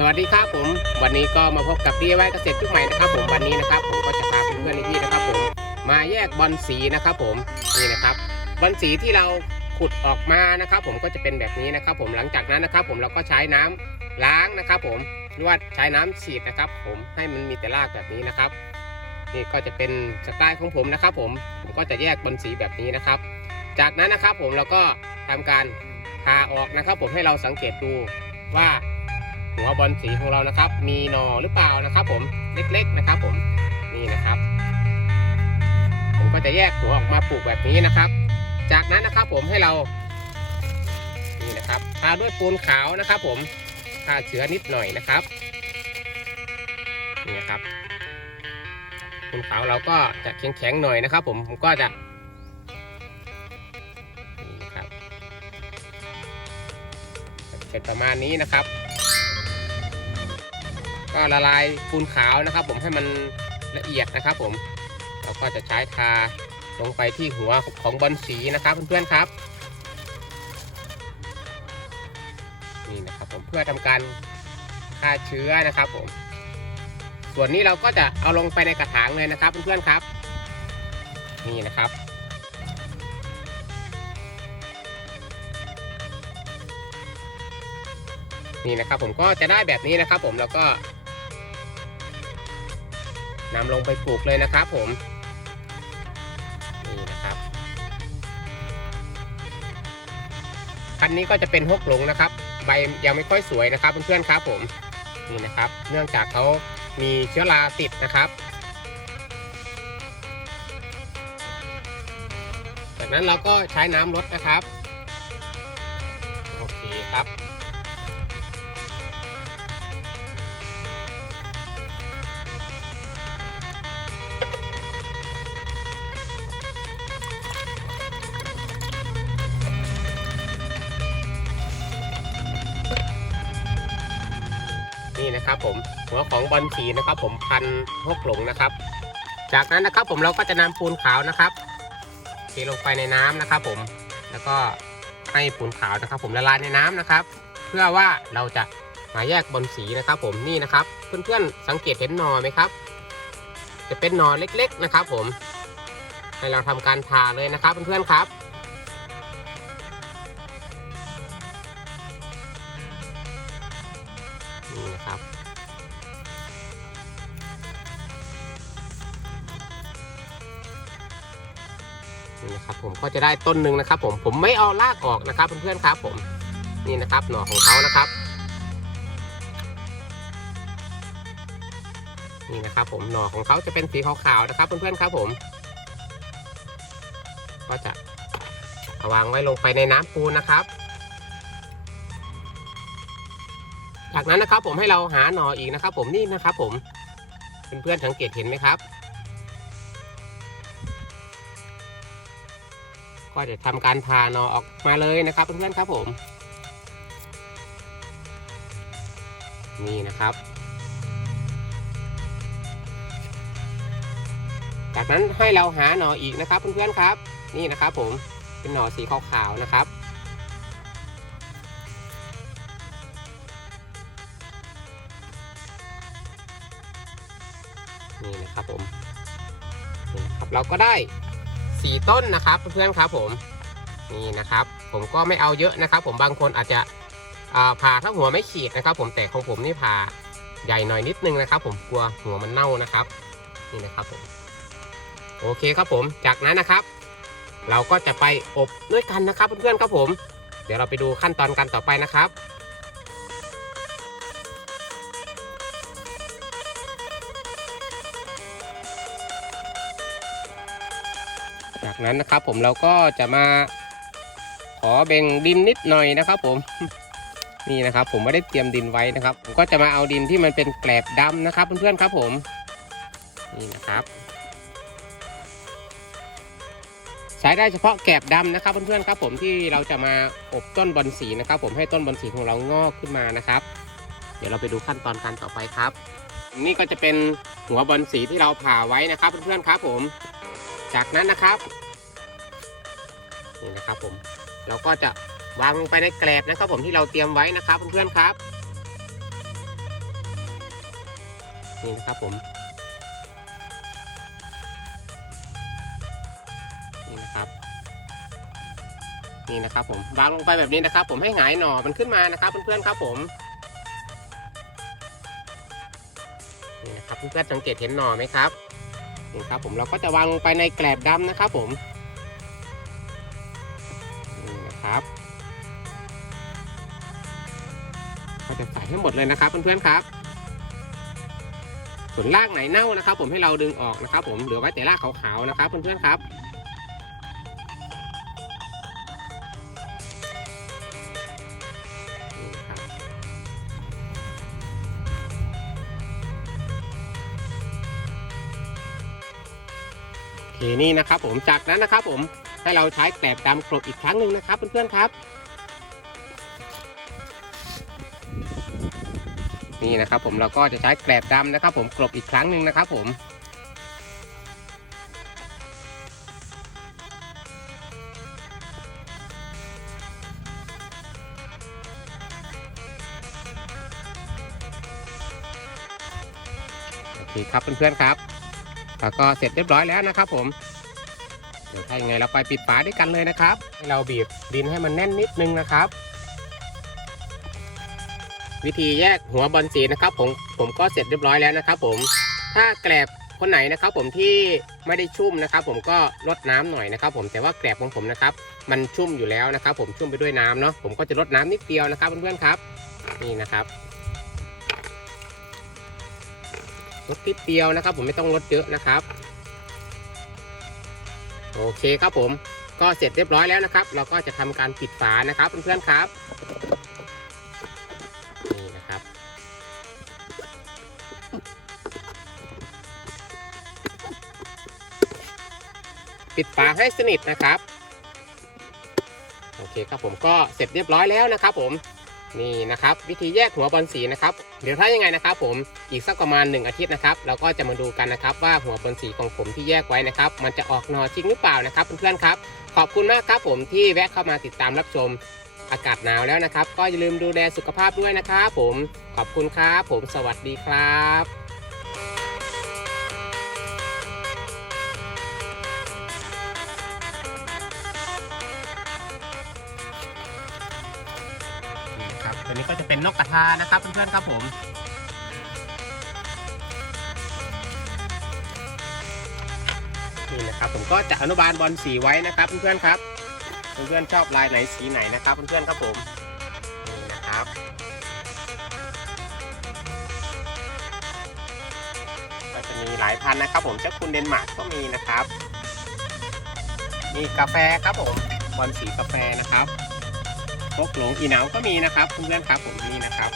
สวัสดีครับผม วันนี้ก็มาพบกับ DIY เกษตรยุคใหม่นะครับผมวันนี้นะครับผมก็จะพาเพื่อนๆพี่นะครับผมมาแยกบอลสีนะครับผมนี่นะครับบอลสีที่เราขุดออกมานะครับ ผมก็จะเป็นแบบนี้นะครับ ผมหลังจากนั้นนะครับ ผมเราก็ใช้น้ำล้างนะครับ ผมหรือว่าใช้น้ำฉีดนะครับ ผมให้มันมีแต่รากแบบนี้นะครับ นี่ก็จะเป็นสไตล์ของผมนะครับ ผมผมก็จะแยกบอลสีแบบนี้นะครับ จากนั้นนะครับผมเราก็ทำการผ่าออกนะครับ ผมให้เราสังเกตดูว่า หัวบอลสีของเรานะครับ มีหนอหรือเปล่านะครับ ผมเล็กๆนะครับ ผมนี่นะครับ ผมก็จะแยกหัวออกมาปลูกแบบนี้นะครับ จากนั้นนะครับผมให้เรานี่นะครับทาด้วยปูนขาวนะครับ ผมฆ่าเชื้อนิดหน่อยนะครับนี่นะครับปูนขาวเราก็จะแข็งๆหน่อยนะครับ ผมผมก็จะนี่นะครับเสร็จประมาณนี้นะครับ ก็ละลายปูนขาวนะครับ ผมให้มันละเอียดนะครับ ผมเราก็จะใช้ทาลงไปที่หัวของบอลสีนะครับเพื่อนๆครับนี่นะครับผมเพื่อทำการฆ่าเชื้อนะครับ ผม ส่วนนี้เราก็จะเอาลงไปในกระถางเลยนะครับเพื่อนๆครับ นี่นะครับนี่นะครับผมก็จะได้แบบนี้นะครับ ผมแล้วก็ นำลงไปปลูกเลยนะครับผมนี่นะครับพันนี้ก็จะเป็นฮกหลงนะครับ ใบยังไม่ค่อยสวยนะครับเพื่อนๆครับผมนี่นะครับ เนื่องจากเขามีเชื้อราติดนะครับจากนั้นเราก็ใช้น้ำลดนะครับ โอเคครับ นะครับผมหัวของบอลสีนะครับ ผมพันหกหลงนะครับ จากนั้นนะครับผมเราก็จะนำปูนขาวนะครับเทลงไปในน้ำนะครับ ผมแล้วก็ให้ปูนขาวนะครับ ผมละลายในน้ำนะครับ เพื่อว่าเราจะมาแยกบอลสีนะครับ ผมนี่นะครับ เพื่อนๆสังเกตเห็นหนอไหมครับ จะเป็นหนอเล็กๆนะครับ ผมให้เราทำการผ่าเลยนะครับเพื่อนๆครับ ผมก็จะได้ต้นหนึ่งนะครับผมผมไม่เอารากออกนะครับเพื่อนๆครับผมนี่นะครับหน่อของเขานะครับ นี่นะครับผมหน่อของเขาจะเป็นสีขาวๆนะครับเพื่อนๆครับผม ก็จะาวางไว้ลงไปในน้ำปูนนะครับ จากนั้นนะครับผมให้เราหาหน่ออีกนะครับ ผมนี่นะครับ ผมเพื่อนๆสังเกตเห็นไหมครับ ก็จะทำการพานอออกมาเลยนะครับเพื่อนๆครับผม นี่นะครับ จากนั้นให้เราหาหนออีกนะครับเพื่อนๆครับ นี่นะครับผมเป็นหนอสีขาวๆนะครับนี่นะครับผมนี่นะครับเราก็ได้ สี่ต้นนะครับเพื่อนๆครับผมนี่นะครับ ผมก็ไม่เอาเยอะนะครับ ผมบางคนอาจจะผ่าทั้งหัวไม่ขีดนะครับ ผมแต่ของผมนี่ผ่าใหญ่หน่อยนิดนึงนะครับ ผมกลัวหัวมันเน่านะครับนี่นะครับผมโอเคครับผมจากนั้นนะครับ เราก็จะไปอบด้วยกันนะครับเพื่อนๆครับผม เดี๋ยวเราไปดูขั้นตอนกันต่อไปนะครับ จากนั้นนะครับ ผมเราก็จะมาขอแบ่งดินนิดหน่อยนะครับ ผมนี่นะครับ ผมไม่ได้เตรียมดินไว้นะครับ ผมก็จะมาเอาดินที่มันเป็นแกลบดำนะครับ เพื่อนๆครับ ผมนี่นะครับ ใช้ได้เฉพาะแกลบดำนะครับ เพื่อนๆครับ ผมที่เราจะมาอบต้นบอนสีนะครับ ผมให้ต้นบอนสีของเรางอกขึ้นมานะครับ เดี๋ยวเราไปดูขั้นตอนการต่อไปครับ นี่ก็จะเป็นหัวบอนสีที่เราผ่าไว้นะครับ เพื่อนๆครับ ผม จากนั้นนะครับนี่นะครับผมเราก็จะวางลงไปในแกลบนะครับผมที่เราเตรียมไว้นะครับเพื่อนๆครับนี่นะครับผมนี่นะครับนี่นะครับผมวางลงไปแบบนี้นะครับ ผมให้หงายหน่อมันขึ้นมานะครับเพื่อนๆครับผมนี่นะครับเพื่อนๆสังเกตเห็นหน่อไหมครับ นี่ครับผมเราก็จะวางลงไปในแกลบดำนะครับผมนี่นะครับ ก็จะใส่ให้หมดเลยนะครับเพื่อนๆครับ ส่วนรากไหนเน่านะครับ ผมให้เราดึงออกนะครับ ผมเหลือไว้แต่รากขาวๆนะครับเพื่อนๆครับ เคนี่นะครับผมจากนั้นนะครับผมให้เราใช้แกลบดำกลบอีกครั้งหนึ่งนะครับเพื่อนๆครับ นี่นะครับผมเราก็จะใช้แกลบดำนะครับ ผมกลบอีกครั้งหนึ่งนะครับผมโอเคครับเพื่อนๆครับ แล้วก็เสร็จเรียบร้อยแล้วนะครับ ผมเดี๋ยวถ้ายังไงเราไปปิดฝาด้วยกันเลยนะครับ ให้เราบีบดินให้มันแน่นนิดนึงนะครับ วิธีแยกหัวบอลสีนะครับ ผมผมก็เสร็จเรียบร้อยแล้วนะครับ ผม ถ้าแกลบคนไหนนะครับ ผมที่ไม่ได้ชุ่มนะครับ ผมก็ลดน้ำหน่อยนะครับ ผมแต่ว่าแกลบของผมนะครับ มันชุ่มอยู่แล้วนะครับ ผมชุ่มไปด้วยน้ำเนาะผมก็จะลดน้ำนิดเดียวนะครับเพื่อนๆครับ นี่นะครับ ลดนิดเดียวนะครับ ผมไม่ต้องลดเยอะนะครับ โอเคครับผมก็เสร็จเรียบร้อยแล้วนะครับ เราก็จะทำการปิดฝานะครับเพื่อนๆครับนี่นะครับ ปิดฝาให้สนิทนะครับ โอเคครับผมก็เสร็จเรียบร้อยแล้วนะครับ ผม นี่นะครับวิธีแยกหัวบอลสีนะครับเดี๋ยวถ้ายังไงนะครับ ผมอีกสักประมาณ 1 อาทิตย์นะครับเราก็จะมาดูกันนะครับ ว่าหัวบอลสีของผมที่แยกไว้นะครับ มันจะออกหนอจริงหรือเปล่านะครับเพื่อนๆครับ ขอบคุณมากครับผมที่แวะเข้ามาติดตามรับชมอากาศหนาวแล้วนะครับ ก็อย่าลืมดูแลสุขภาพด้วยนะครับ ผมขอบคุณครับผมสวัสดีครับ ตัวนี้ก็จะเป็นนกกระทานะครับเพื่อนๆครับผมนี่นะครับผมก็จะอนุบาลบอลสีไว้นะครับเพื่อนๆครับเพื่อนๆชอบลายไหนสีไหนนะครับเพื่อนๆครับผมนี่นะครับก็จะมีหลายพันนะครับ ผมเจ้าคุณเดนมาร์กก็มีนะครับมีกาแฟครับผมบอลสีกาแฟนะครับ กหลงอีเหนาก็มีนะครับเพื่อนๆครับผมนี่นะครับ